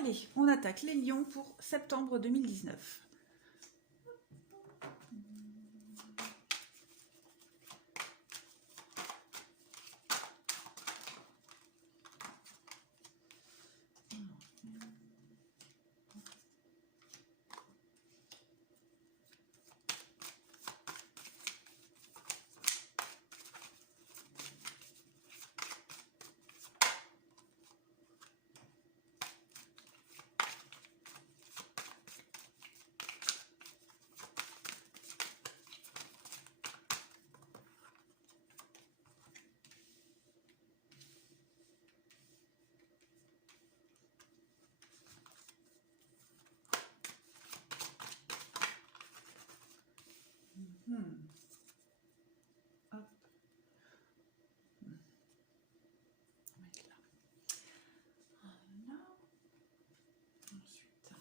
Allez, on attaque les lions pour septembre 2019. Hop. On va mettre là. Voilà. Ensuite.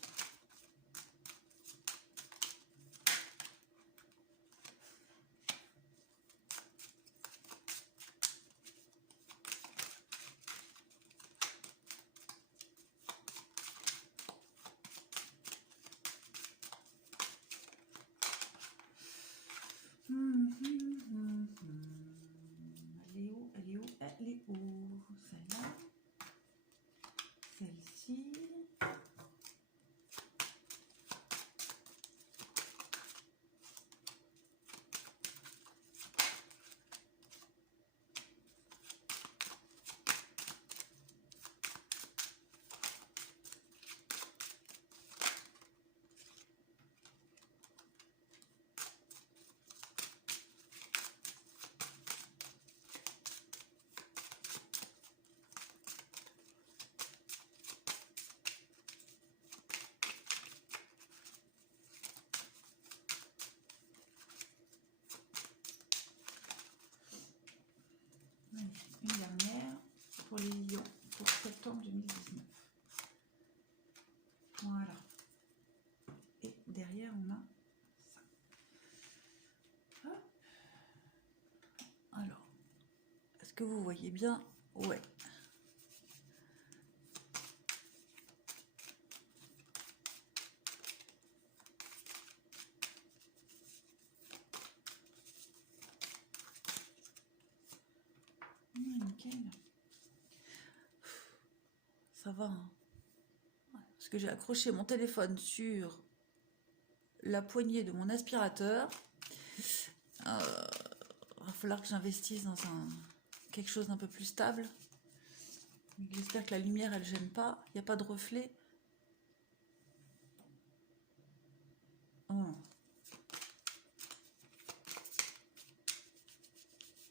Elle est où? Elle est où? Elle est où? Celle-là. Celle-ci. Une dernière pour les lions pour septembre 2019. Voilà. Et derrière, on a ça. Hop. Alors, est-ce que vous voyez bien? Ouais. Nickel. Ça va, hein. Parce que j'ai accroché mon téléphone sur la poignée de mon aspirateur. Va falloir que j'investisse dans quelque chose d'un peu plus stable. J'espère que la lumière elle gêne pas. Il n'y a pas de reflet. Oh.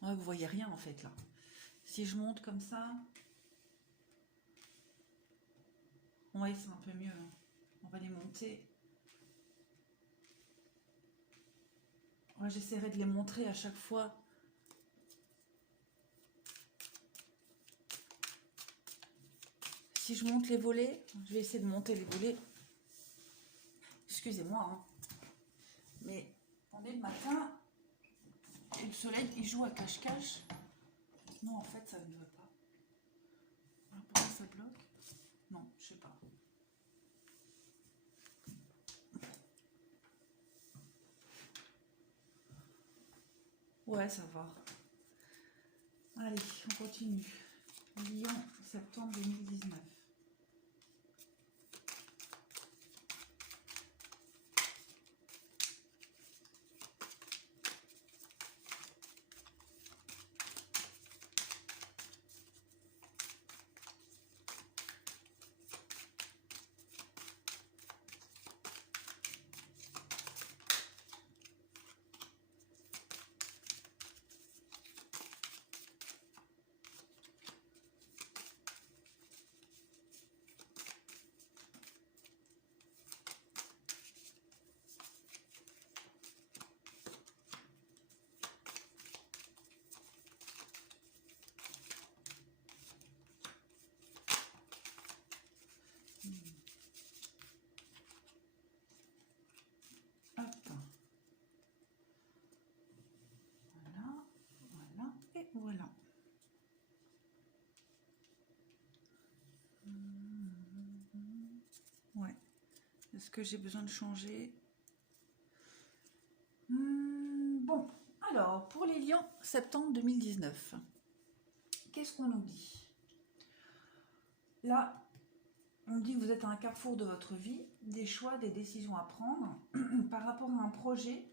Ouais, vous voyez rien en fait là. Si je monte comme ça, ouais, c'est un peu mieux. Hein. On va les monter. Ouais, j'essaierai de les montrer à chaque fois. Si je monte les volets, je vais essayer de monter les volets. Excusez-moi, hein. Mais on est le matin et le soleil il joue à cache-cache. Non, en fait, ça ne veut pas. Alors, pourquoi ça bloque? Non, je sais pas. Ouais, ça va. Allez, on continue. Lyon, septembre 2019. Est-ce que j'ai besoin de changer? Bon, alors, pour les lions, septembre 2019. Qu'est-ce qu'on nous dit? Là, on me dit que vous êtes à un carrefour de votre vie, des choix, des décisions à prendre par rapport à un projet,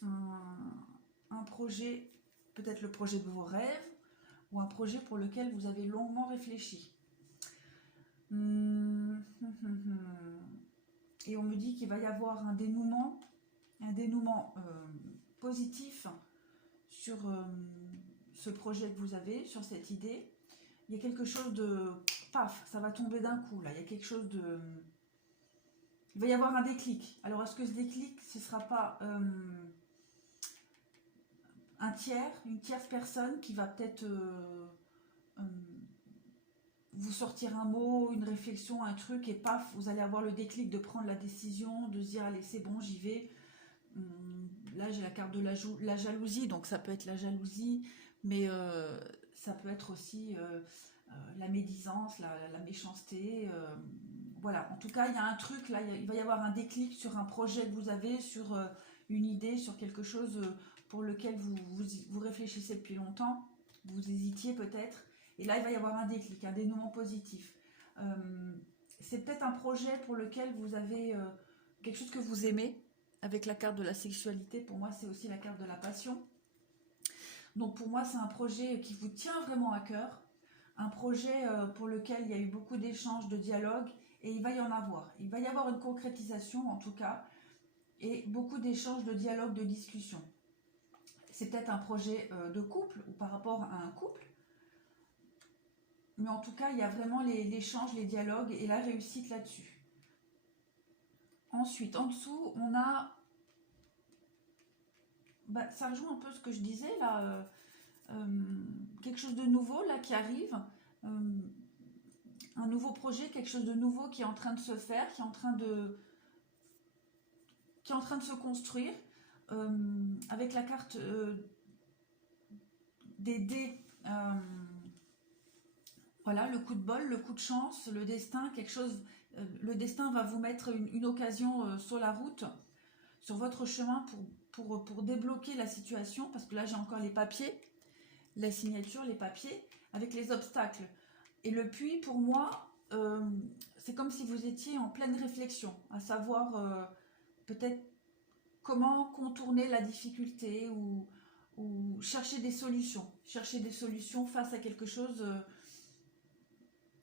un projet, peut-être le projet de vos rêves, ou un projet pour lequel vous avez longuement réfléchi. Et on me dit qu'il va y avoir un dénouement positif sur ce projet que vous avez, sur cette idée. Il y a quelque chose de... Paf, ça va tomber d'un coup, là. Il y a quelque chose de... Il va y avoir un déclic. Alors, est-ce que ce déclic, ce ne sera pas une tierce personne qui va peut-être vous sortir un mot, une réflexion, un truc, et paf, vous allez avoir le déclic de prendre la décision, de se dire, allez, c'est bon, j'y vais. Là, j'ai la carte de la jalousie, donc ça peut être la jalousie, mais ça peut être aussi la médisance, la méchanceté. Voilà, en tout cas, il y a un truc, là, il va y avoir un déclic sur un projet que vous avez, sur une idée, sur quelque chose pour lequel vous réfléchissez depuis longtemps, vous hésitiez peut-être, et là, il va y avoir un déclic, un dénouement positif. C'est peut-être un projet pour lequel vous avez quelque chose que vous aimez, avec la carte de la sexualité. Pour moi, c'est aussi la carte de la passion. Donc pour moi, c'est un projet qui vous tient vraiment à cœur, un projet pour lequel il y a eu beaucoup d'échanges, de dialogues, et il va y en avoir. Il va y avoir une concrétisation en tout cas, et beaucoup d'échanges, de dialogues, de discussions. C'est peut-être un projet de couple, ou par rapport à un couple, mais en tout cas, il y a vraiment l'échange, les dialogues, et la réussite là-dessus. Ensuite, en dessous, on a... ça rejoint un peu ce que je disais, là, quelque chose de nouveau, là, qui arrive, un nouveau projet, quelque chose de nouveau qui est en train de se faire, qui est en train de se construire, avec la carte des dés, voilà, le coup de bol, le coup de chance, le destin, quelque chose... le destin va vous mettre une occasion sur la route, sur votre chemin pour débloquer la situation, parce que là j'ai encore les papiers, la signature, les papiers, avec les obstacles. Et le puits, pour moi, c'est comme si vous étiez en pleine réflexion, à savoir peut-être comment contourner la difficulté ou chercher des solutions face à quelque chose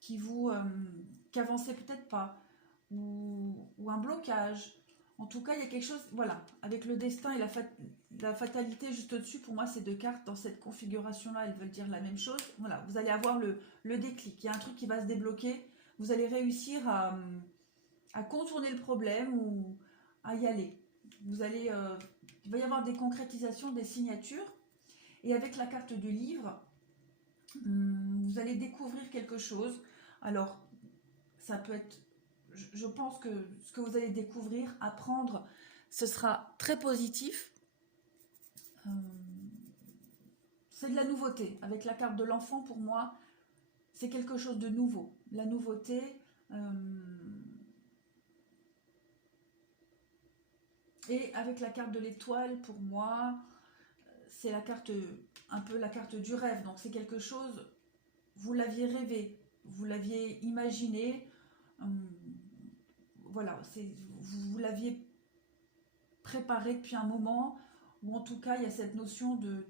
qui avançait peut-être pas, ou un blocage. En tout cas, il y a quelque chose, voilà, avec le destin et la fatalité juste au-dessus. Pour moi, ces deux cartes, dans cette configuration-là, elles veulent dire la même chose. Voilà, vous allez avoir le déclic. Il y a un truc qui va se débloquer. Vous allez réussir à contourner le problème ou à y aller. Il va y avoir des concrétisations, des signatures. Et avec la carte du livre, vous allez découvrir quelque chose. Alors, ça peut être... Je pense que ce que vous allez découvrir, apprendre, ce sera très positif. C'est de la nouveauté. Avec la carte de l'enfant, pour moi, c'est quelque chose de nouveau. La nouveauté... Et avec la carte de l'étoile, pour moi, c'est la carte, un peu la carte du rêve. Donc c'est quelque chose, vous l'aviez rêvé, vous l'aviez imaginé, voilà, vous l'aviez préparé depuis un moment, ou en tout cas il y a cette notion de...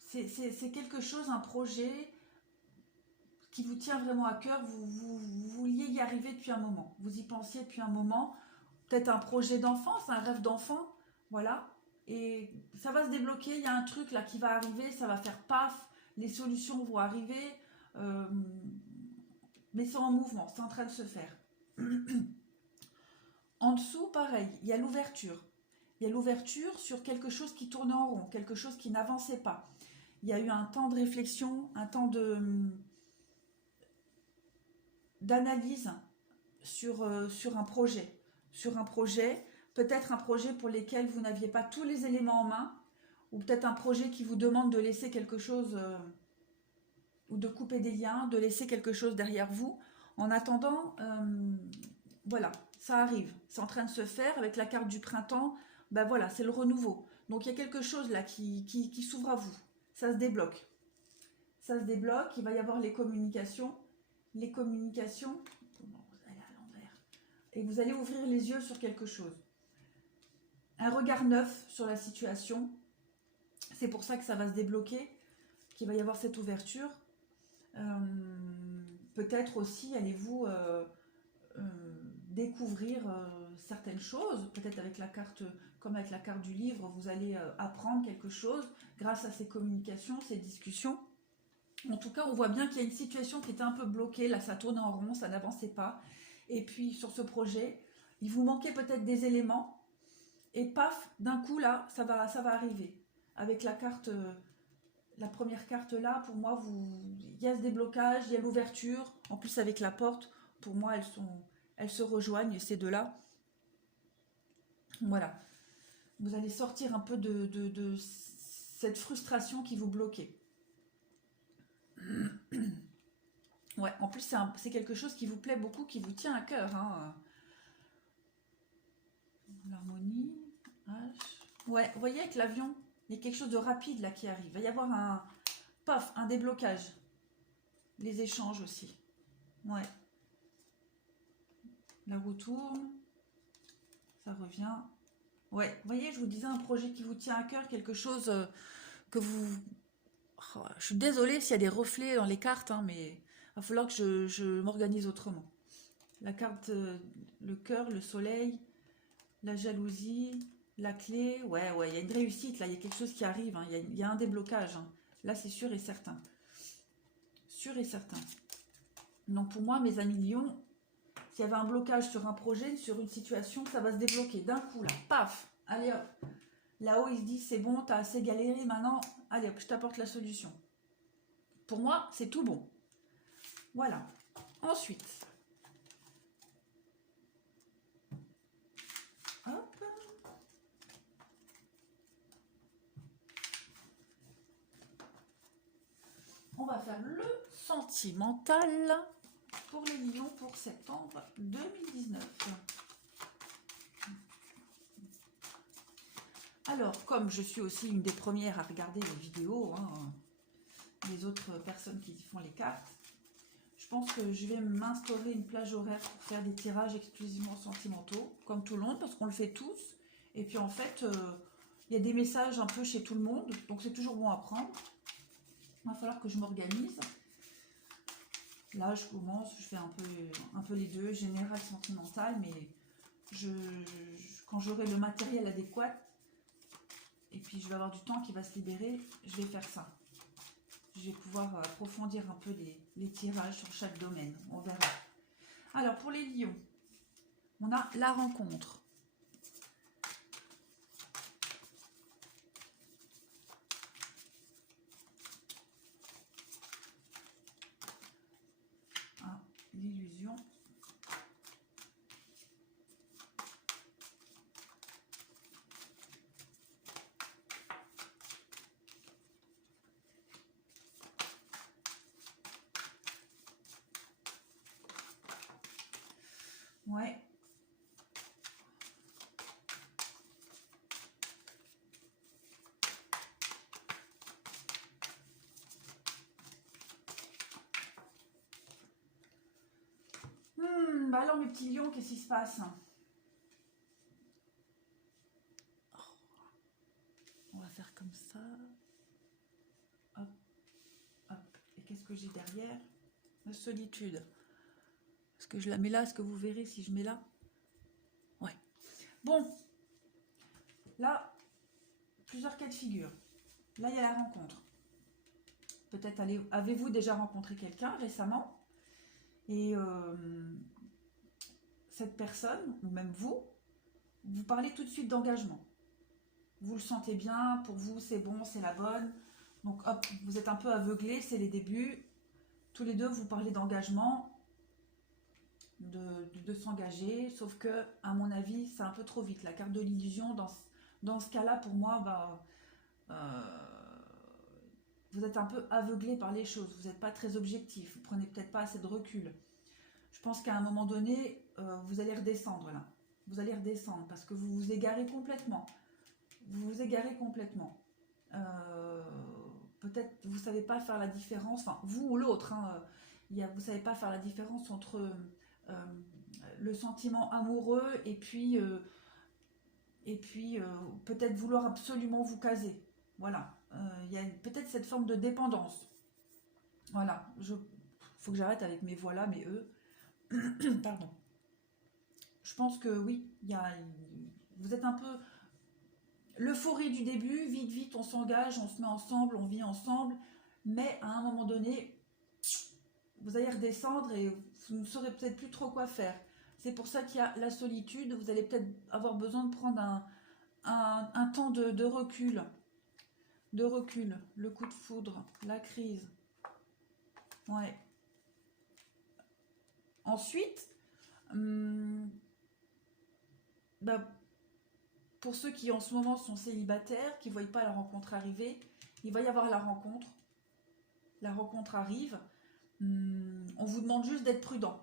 C'est quelque chose, un projet qui vous tient vraiment à cœur, vous vouliez y arriver depuis un moment, vous y pensiez depuis un moment, peut-être un projet d'enfance, un rêve d'enfant, voilà, et ça va se débloquer, il y a un truc là qui va arriver, ça va faire paf, les solutions vont arriver, mais c'est en mouvement, c'est en train de se faire. En dessous, pareil, il y a l'ouverture. Il y a l'ouverture sur quelque chose qui tournait en rond, quelque chose qui n'avançait pas. Il y a eu un temps de réflexion, un temps d'analyse sur un projet. Sur un projet, peut-être un projet pour lequel vous n'aviez pas tous les éléments en main, ou peut-être un projet qui vous demande de laisser quelque chose, ou de couper des liens, de laisser quelque chose derrière vous. En attendant, voilà, ça arrive. C'est en train de se faire avec la carte du printemps. Ben voilà, c'est le renouveau. Donc il y a quelque chose là qui s'ouvre à vous. Ça se débloque. Ça se débloque. Il va y avoir les communications. Les communications. Comment vous allez à l'envers. Et vous allez ouvrir les yeux sur quelque chose. Un regard neuf sur la situation. C'est pour ça que ça va se débloquer, qu'il va y avoir cette ouverture. Peut-être aussi allez-vous découvrir certaines choses. Peut-être avec la carte, comme avec la carte du livre, vous allez apprendre quelque chose grâce à ces communications, ces discussions. En tout cas, on voit bien qu'il y a une situation qui était un peu bloquée. Là, ça tourne en rond, ça n'avançait pas. Et puis, sur ce projet, il vous manquait peut-être des éléments. Et paf, d'un coup, là, ça va arriver. Avec la carte, la première carte là, pour moi, il y a ce déblocage, il y a l'ouverture. En plus, avec la porte, pour moi, elles se rejoignent, ces deux-là. Voilà. Vous allez sortir un peu de cette frustration qui vous bloquait. Ouais, en plus, c'est quelque chose qui vous plaît beaucoup, qui vous tient à cœur. Hein. L'harmonie. Ouais, vous voyez, avec l'avion, il y a quelque chose de rapide là qui arrive. Il va y avoir un déblocage. Les échanges aussi. Ouais. La roue tourne. Ça revient. Ouais, vous voyez, je vous disais un projet qui vous tient à cœur, quelque chose que vous... Oh, je suis désolée s'il y a des reflets dans les cartes, hein, mais il va falloir que je m'organise autrement. La carte, le cœur, le soleil, la jalousie, la clé. Ouais, il y a une réussite, là, il y a quelque chose qui arrive, hein, il y a un déblocage. Hein. Là, c'est sûr et certain. Sûr et certain. Donc pour moi, mes amis Lions, s'il y avait un blocage sur un projet, sur une situation, ça va se débloquer d'un coup, là. Paf! Allez hop! Là-haut, il se dit, c'est bon, t'as assez galéré, maintenant, allez hop, je t'apporte la solution. Pour moi, c'est tout bon. Voilà. Ensuite, hop. On va faire le sentimental pour les lions pour septembre 2019. Alors, comme je suis aussi une des premières à regarder les vidéos, hein, les autres personnes qui font les cartes, je pense que je vais m'instaurer une plage horaire pour faire des tirages exclusivement sentimentaux, comme tout le monde, parce qu'on le fait tous. Et puis en fait, il y a des messages un peu chez tout le monde, donc c'est toujours bon à prendre. Il va falloir que je m'organise. Là, je commence, je fais un peu les deux, général, sentimental, mais quand j'aurai le matériel adéquat, et puis je vais avoir du temps qui va se libérer, je vais faire ça. Je vais pouvoir approfondir un peu les tirages sur chaque domaine. On verra. Alors, pour les lions, on a la rencontre. Ah, l'illusion. Ouais. Bah alors mes petits lions, qu'est-ce qui se passe? On va faire comme ça. Hop, hop. Et qu'est-ce que j'ai derrière? La solitude. Est-ce que je la mets là? Est-ce que vous verrez si je mets là? Ouais. Bon. Là, plusieurs cas de figure. Là, il y a la rencontre. Peut-être avez-vous déjà rencontré quelqu'un récemment? Et cette personne, ou même vous parlez tout de suite d'engagement. Vous le sentez bien, pour vous c'est bon, c'est la bonne. Donc hop, vous êtes un peu aveuglé, c'est les débuts. Tous les deux, vous parlez d'engagement, de s'engager, sauf que, à mon avis, c'est un peu trop vite. La carte de l'illusion, dans ce cas-là, pour moi, vous êtes un peu aveuglé par les choses. Vous n'êtes pas très objectif, vous prenez peut-être pas assez de recul. Je pense qu'à un moment donné, vous allez redescendre là. Vous allez redescendre parce que vous vous égarez complètement. Vous vous égarez complètement. Peut-être vous ne savez pas faire la différence, enfin vous ou l'autre, hein, vous ne savez pas faire la différence entre euh, le sentiment amoureux et puis peut-être vouloir absolument vous caser. Voilà, il y a peut-être cette forme de dépendance. Voilà, faut que j'arrête avec mes voilà, mes eux. Pardon. Je pense que oui, vous êtes un peu l'euphorie du début, vite, vite, on s'engage, on se met ensemble, on vit ensemble, mais à un moment donné, vous allez redescendre et vous ne saurez peut-être plus trop quoi faire. C'est pour ça qu'il y a la solitude, vous allez peut-être avoir besoin de prendre un temps de recul. De recul, le coup de foudre, la crise. Ouais. Ensuite, bah, pour ceux qui en ce moment sont célibataires, qui ne voient pas la rencontre arriver, il va y avoir la rencontre. La rencontre arrive. On vous demande juste d'être prudent.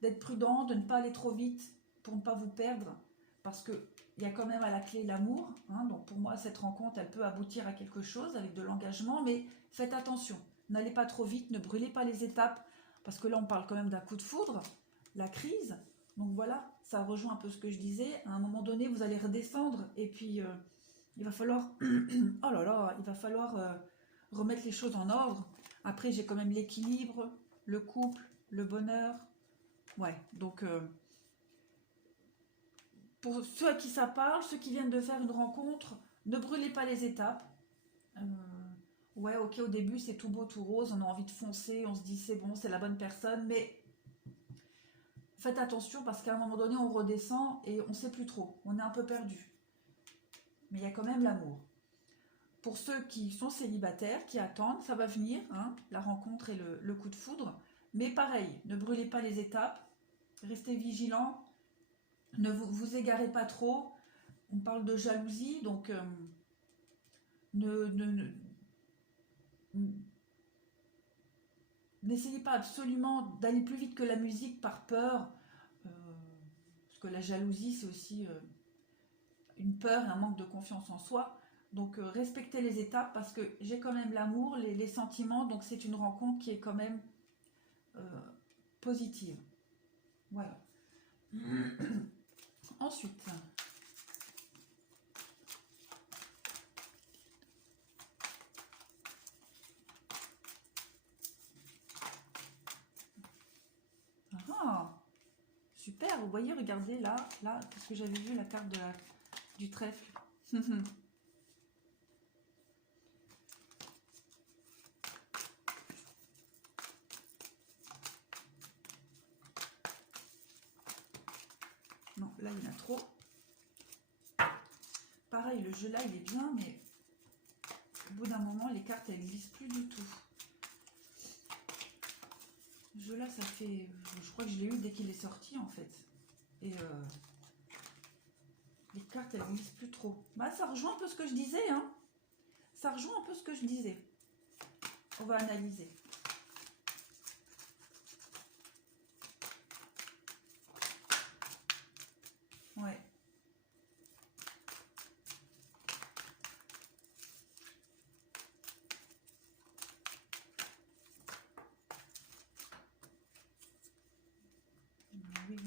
D'être prudent, de ne pas aller trop vite pour ne pas vous perdre. Parce qu'il y a quand même à la clé l'amour. Hein, donc pour moi, cette rencontre, elle peut aboutir à quelque chose avec de l'engagement. Mais faites attention. N'allez pas trop vite, ne brûlez pas les étapes. Parce que là, on parle quand même d'un coup de foudre. La crise. Donc voilà, ça rejoint un peu ce que je disais. À un moment donné, vous allez redescendre. Et puis, il va falloir... oh là là, il va falloir remettre les choses en ordre. Après, j'ai quand même l'équilibre, le couple, le bonheur. Ouais, donc pour ceux à qui ça parle, ceux qui viennent de faire une rencontre, ne brûlez pas les étapes. Ouais, ok, au début, c'est tout beau, tout rose, on a envie de foncer, on se dit c'est bon, c'est la bonne personne, mais faites attention parce qu'à un moment donné, on redescend et on ne sait plus trop, on est un peu perdu. Mais il y a quand même l'amour. Pour ceux qui sont célibataires, qui attendent, ça va venir, hein, la rencontre et le coup de foudre. Mais pareil, ne brûlez pas les étapes, restez vigilants, ne vous égarez pas trop. On parle de jalousie, donc n'essayez pas absolument d'aller plus vite que la musique par peur, parce que la jalousie, c'est aussi une peur et un manque de confiance en soi. Donc respectez les étapes parce que j'ai quand même l'amour, les sentiments, donc c'est une rencontre qui est quand même positive. Voilà. Ensuite, super, vous voyez, regardez là, parce que j'avais vu la carte du trèfle. Non, là il y en a trop. Pareil, le jeu là il est bien, mais au bout d'un moment, les cartes elles glissent plus du tout. Le jeu là, ça fait... Je crois que je l'ai eu dès qu'il est sorti en fait. Et les cartes elles glissent plus trop. Bah ça rejoint un peu ce que je disais, hein. Ça rejoint un peu ce que je disais. On va analyser. Ouais. Oui,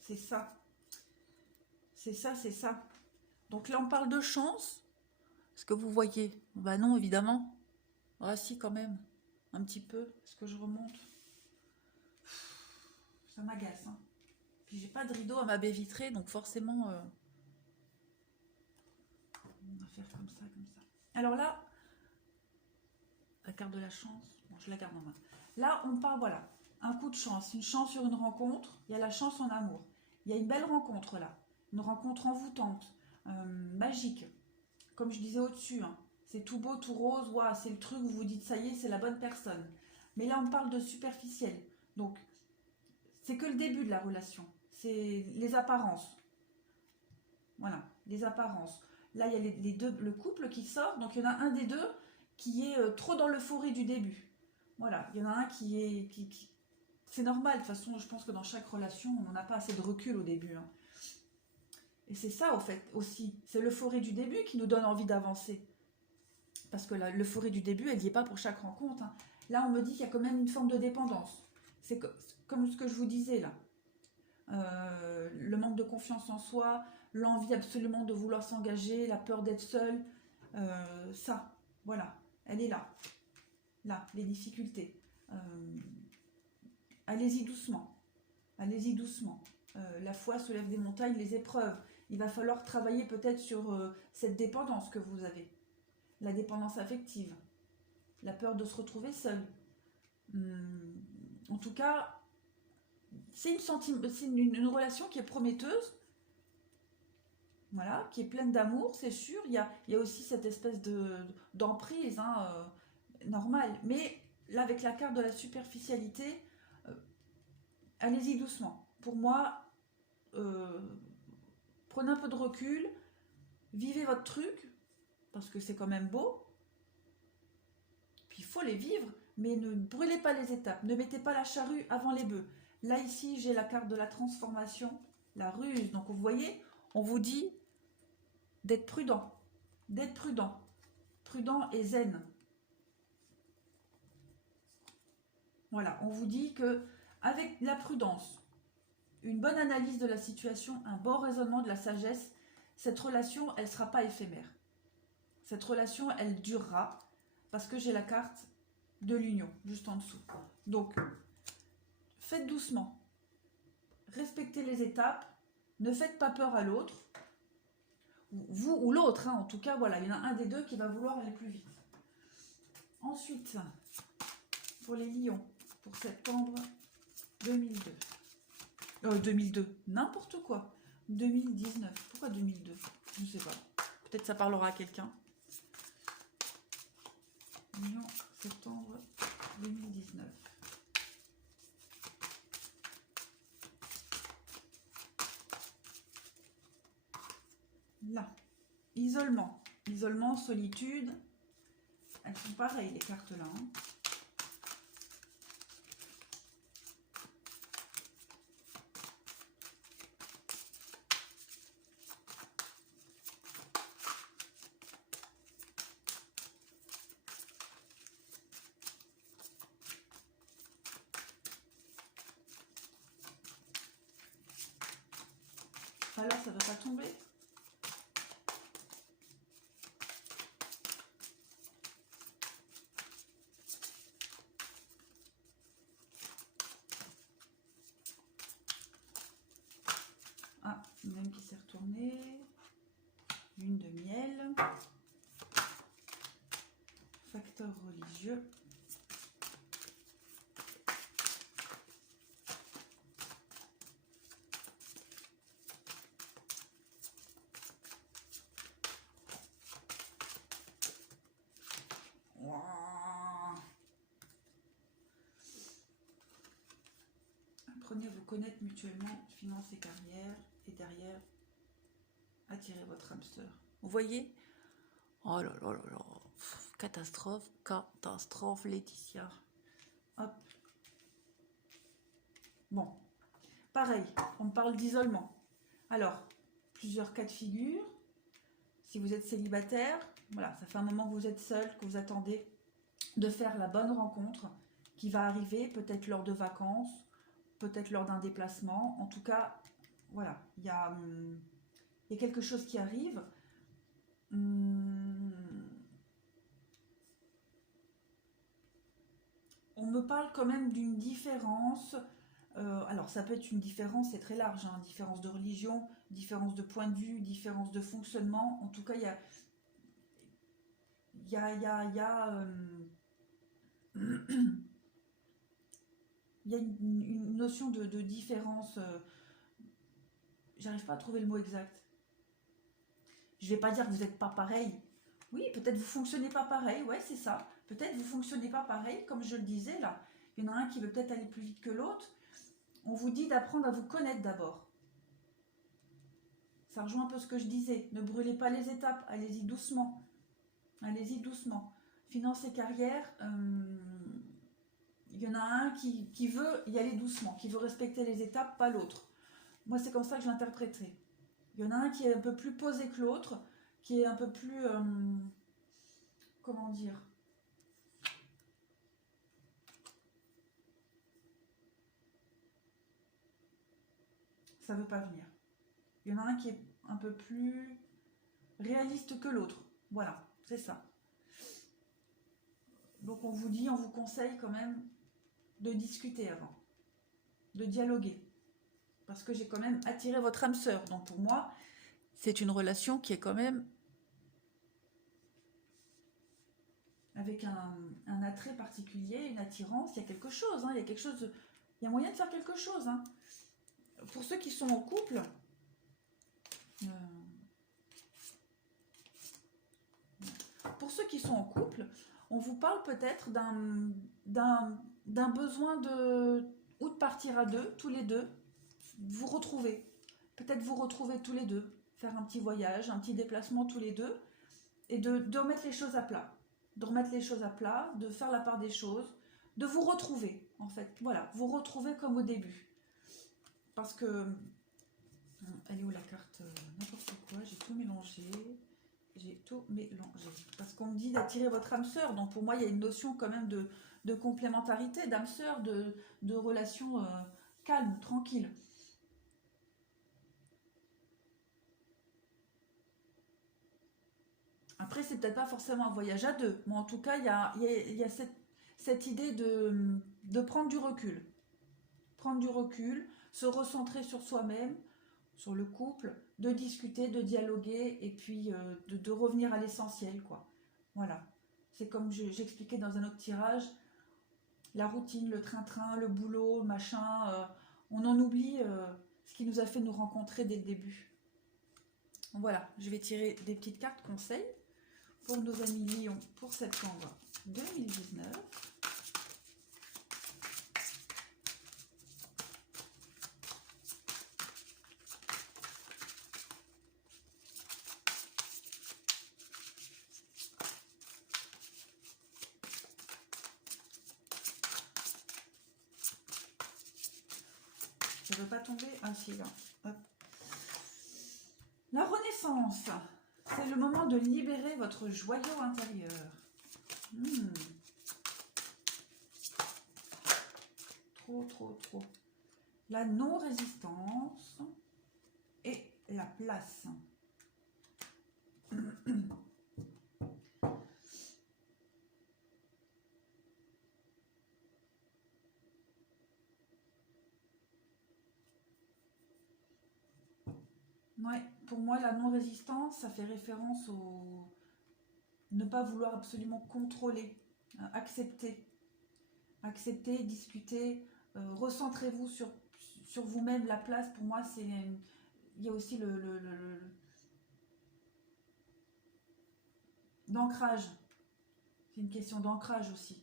c'est ça. C'est ça, c'est ça. Donc là, on parle de chance. Est-ce que vous voyez? Bah non, évidemment. Ah si, quand même. Un petit peu. Est-ce que je remonte? Ça m'agace, hein. Puis j'ai pas de rideau à ma baie vitrée, donc forcément... on va faire comme ça, comme ça. Alors là, la carte de la chance, bon, je la garde en main. Là, on parle, voilà, un coup de chance, une chance sur une rencontre. Il y a la chance en amour. Il y a une belle rencontre là, une rencontre envoûtante, magique. Comme je disais au-dessus, hein, c'est tout beau, tout rose, wow, c'est le truc où vous dites ça y est, c'est la bonne personne. Mais là, on parle de superficiel. Donc, c'est que le début de la relation. C'est les apparences. Voilà, les apparences. Là, il y a les deux, le couple qui sort. Donc, il y en a un des deux qui est trop dans l'euphorie du début. Voilà, il y en a un qui C'est normal, de toute façon, je pense que dans chaque relation, on n'a pas assez de recul au début. Hein. Et c'est ça, au fait, aussi. C'est l'euphorie du début qui nous donne envie d'avancer. Parce que l'euphorie du début, elle n'y est pas pour chaque rencontre. Hein. Là, on me dit qu'il y a quand même une forme de dépendance. C'est comme ce que je vous disais là. Le manque de confiance en soi, l'envie absolument de vouloir s'engager, la peur d'être seul. Ça, voilà, elle est là. Là, les difficultés. Allez-y doucement. Allez-y doucement. La foi soulève des montagnes, les épreuves. Il va falloir travailler peut-être sur cette dépendance que vous avez. La dépendance affective. La peur de se retrouver seul. En tout cas, c'est une relation qui est prometteuse. Voilà, qui est pleine d'amour, c'est sûr. Il y a aussi cette espèce d'emprise, hein, normale. Mais là, avec la carte de la superficialité, allez-y doucement. Pour moi, prenez un peu de recul, vivez votre truc, parce que c'est quand même beau. Puis il faut les vivre, mais ne brûlez pas les étapes, ne mettez pas la charrue avant les bœufs. Là, ici, j'ai la carte de la transformation, la ruse. Donc, vous voyez, on vous dit d'être prudent, prudent et zen. Voilà, on vous dit que avec la prudence, une bonne analyse de la situation, un bon raisonnement de la sagesse, cette relation, elle ne sera pas éphémère. Cette relation, elle durera parce que j'ai la carte de l'union juste en dessous. Donc, faites doucement, respectez les étapes, ne faites pas peur à l'autre, vous ou l'autre, hein, en tout cas, voilà, il y en a un des deux qui va vouloir aller plus vite. Ensuite, pour les lions, pour septembre 2002. 2002, n'importe quoi. 2019, pourquoi 2002? Je ne sais pas. Peut-être ça parlera à quelqu'un. Lion, septembre 2019. Là, isolement. Isolement, solitude. Elles sont pareilles, les cartes là. Hein. Alors, ça ne va pas tomber. Ah, même qui s'est retournée. Lune de miel. Facteur religieux. Apprenez à vous connaître mutuellement, finances et carrière, et derrière, attirez votre hamster. Vous voyez? Oh là là là là. Catastrophe, catastrophe, Laetitia. Hop. Bon. Pareil, on me parle d'isolement. Alors, plusieurs cas de figure. Si vous êtes célibataire, voilà, ça fait un moment que vous êtes seul, que vous attendez de faire la bonne rencontre qui va arriver, peut-être lors de vacances, peut-être lors d'un déplacement. En tout cas, voilà, il y a quelque chose qui arrive. On me parle quand même d'une différence. Alors, ça peut être une différence, c'est très large, hein, différence de religion, différence de point de vue, différence de fonctionnement. En tout cas, il y a une notion de différence. J'arrive pas à trouver le mot exact. Je vais pas dire que vous n'êtes pas pareil. Oui, peut-être vous fonctionnez pas pareil, ouais, c'est ça. Peut-être vous fonctionnez pas pareil, comme je le disais là. Il y en a un qui veut peut-être aller plus vite que l'autre. On vous dit d'apprendre à vous connaître d'abord. Ça rejoint un peu ce que je disais. Ne brûlez pas les étapes, allez-y doucement. Allez-y doucement. Finance et carrière, Il y en a un qui veut y aller doucement, qui veut respecter les étapes, pas l'autre. Moi, c'est comme ça que je l'interpréterai. Il y en a un qui est un peu plus posé que l'autre, qui est un peu plus... comment dire? Ça veut pas venir. Il y en a un qui est un peu plus réaliste que l'autre. Voilà, c'est ça. Donc on vous dit, on vous conseille quand même de discuter avant, de dialoguer. Parce que j'ai quand même attiré votre âme sœur. Donc pour moi, c'est une relation qui est quand même avec un attrait particulier, une attirance. Il y a quelque chose, hein, il y a quelque chose, il y a moyen de faire quelque chose. Hein. Pour ceux qui sont en couple, on vous parle peut-être d'un besoin ou de partir à deux, tous les deux, vous retrouver. Peut-être vous retrouver tous les deux, faire un petit voyage, un petit déplacement tous les deux, et de remettre les choses à plat. De remettre les choses à plat, de faire la part des choses, de vous retrouver, en fait. Voilà, vous retrouver comme au début. Parce que... Elle est où la carte? N'importe quoi, j'ai tout mélangé. J'ai tout mélangé. Parce qu'on me dit d'attirer votre âme sœur. Donc pour moi, il y a une notion quand même de complémentarité, d'âme sœur, de relation calme, tranquille. Après, c'est peut-être pas forcément un voyage à deux. Mais en tout cas, il y a cette idée de prendre du recul. Prendre du recul, se recentrer sur soi-même, sur le couple, de discuter, de dialoguer et puis de revenir à l'essentiel, quoi. Voilà. C'est comme j'expliquais dans un autre tirage, la routine, le train-train, le boulot, le machin, on en oublie ce qui nous a fait nous rencontrer dès le début. Voilà, je vais tirer des petites cartes conseils pour nos amis Lions pour septembre 2019. Je ne veux pas tomber. Ah si, là. Hop. La renaissance. C'est le moment de libérer votre joyau intérieur. Trop. La non-résistance et la place. Ouais, pour moi, la non-résistance, ça fait référence au ne pas vouloir absolument contrôler, accepter. Accepter, discuter, recentrez-vous sur vous-même. La place, pour moi, c'est... Il y a aussi l'ancrage. C'est une question d'ancrage aussi.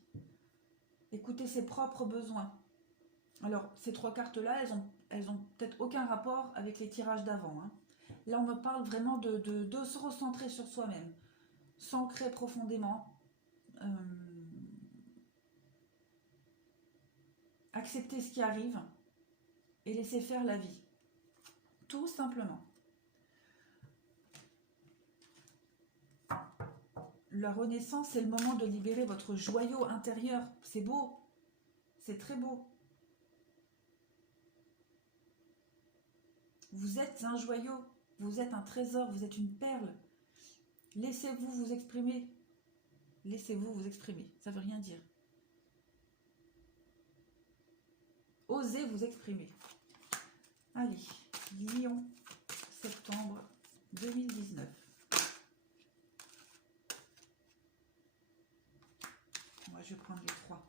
Écoutez ses propres besoins. Alors, ces trois cartes-là, elles ont peut-être aucun rapport avec les tirages d'avant. Hein. Là, on me parle vraiment de se recentrer sur soi-même. S'ancrer profondément. Accepter ce qui arrive et laisser faire la vie. Tout simplement. La renaissance, c'est le moment de libérer votre joyau intérieur. C'est beau. C'est très beau. Vous êtes un joyau. Vous êtes un trésor. Vous êtes une perle. Laissez-vous vous exprimer. Laissez-vous vous exprimer. Ça ne veut rien dire. Osez vous exprimer. Allez, Lion, septembre 2019. Moi, je vais prendre les trois.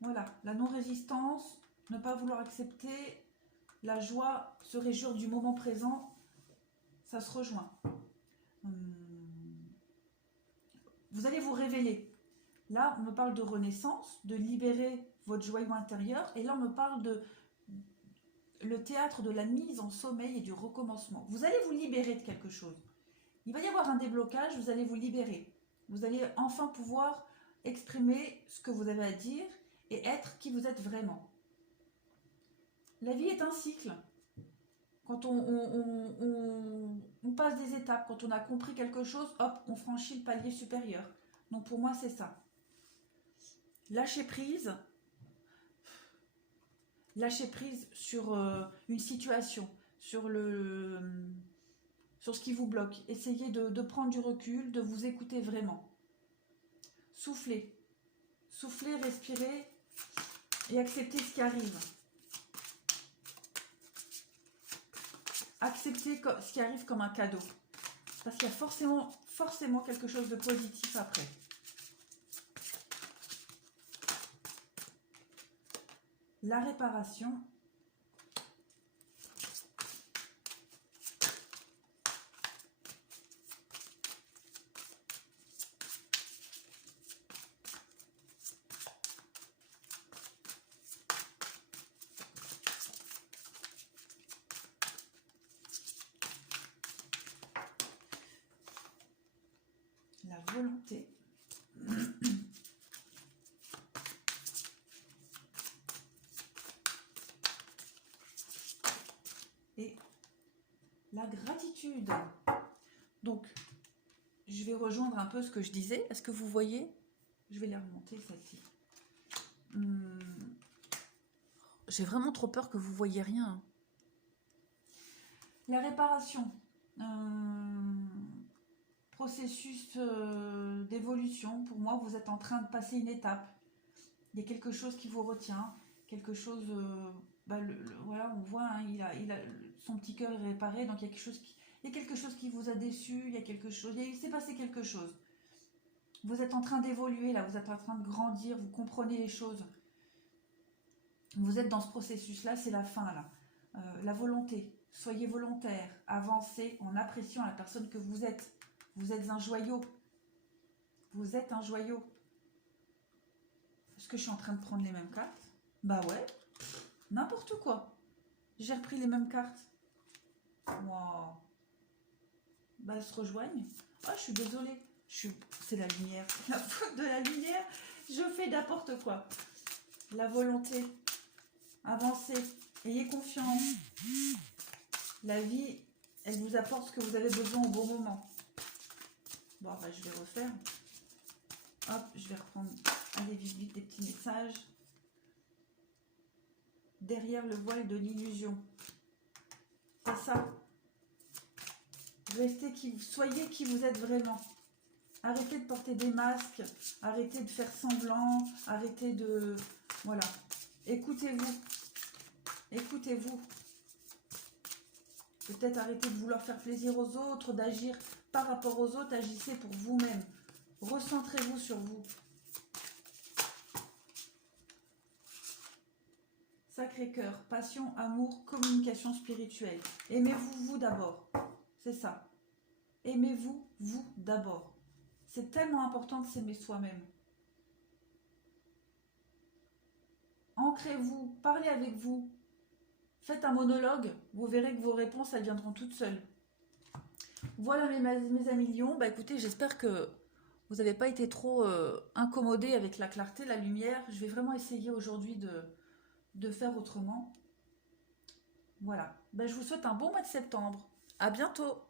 Voilà, la non-résistance, ne pas vouloir accepter, la joie, se réjouir du moment présent, ça se rejoint. Vous allez vous révéler. Là, on me parle de renaissance, de libérer votre joyau intérieur, et là, on me parle le théâtre de la mise en sommeil et du recommencement. Vous allez vous libérer de quelque chose. Il va y avoir un déblocage, vous allez vous libérer. Vous allez enfin pouvoir exprimer ce que vous avez à dire et être qui vous êtes vraiment. La vie est un cycle. Quand on passe des étapes, quand on a compris quelque chose, hop, on franchit le palier supérieur. Donc pour moi, c'est ça. Lâcher prise. Lâcher prise sur une situation, sur ce qui vous bloque. Essayez de prendre du recul, de vous écouter vraiment. Soufflez. Soufflez, respirez et acceptez ce qui arrive. Acceptez ce qui arrive comme un cadeau. Parce qu'il y a forcément quelque chose de positif après. La réparation. La volonté. Et la gratitude. Donc, je vais rejoindre un peu ce que je disais. Est-ce que vous voyez? Je vais les remonter, celle-ci. J'ai vraiment trop peur que vous voyez rien. La réparation. Processus d'évolution. Pour moi, vous êtes en train de passer une étape. Il y a quelque chose qui vous retient. Quelque chose... voilà, on voit, hein, son petit cœur est réparé. Donc, il y a quelque chose qui vous a déçu. Il s'est passé quelque chose. Vous êtes en train d'évoluer, là. Vous êtes en train de grandir. Vous comprenez les choses. Vous êtes dans ce processus-là. C'est la fin, là. La volonté. Soyez volontaire. Avancez en appréciant la personne que vous êtes. Vous êtes un joyau. Vous êtes un joyau. Est-ce que je suis en train de prendre les mêmes cartes? Bah ouais. N'importe quoi. J'ai repris les mêmes cartes. Wow. Bah elles se rejoignent. Oh, je suis désolée. C'est la lumière. La faute de la lumière. Je fais n'importe quoi. La volonté. Avancez. Ayez confiance. La vie, elle vous apporte ce que vous avez besoin au bon moment. Bon, bah, je vais refaire. Hop, je vais reprendre. Allez, vite, des petits messages. Derrière le voile de l'illusion. C'est ça. Soyez qui vous êtes vraiment. Arrêtez de porter des masques. Arrêtez de faire semblant. Arrêtez de... Voilà. Écoutez-vous. Écoutez-vous. Peut-être arrêtez de vouloir faire plaisir aux autres, d'agir par rapport aux autres, agissez pour vous-même. Recentrez-vous sur vous. Sacré-Cœur, passion, amour, communication spirituelle. Aimez-vous, vous d'abord. C'est ça. Aimez-vous, vous d'abord. C'est tellement important de s'aimer soi-même. Ancrez-vous, parlez avec vous. Faites un monologue, vous verrez que vos réponses, elles viendront toutes seules. Voilà mes amis lions. Bah écoutez, j'espère que vous n'avez pas été trop incommodés avec la clarté, la lumière. Je vais vraiment essayer aujourd'hui de faire autrement. Voilà. Bah, je vous souhaite un bon mois de septembre. À bientôt.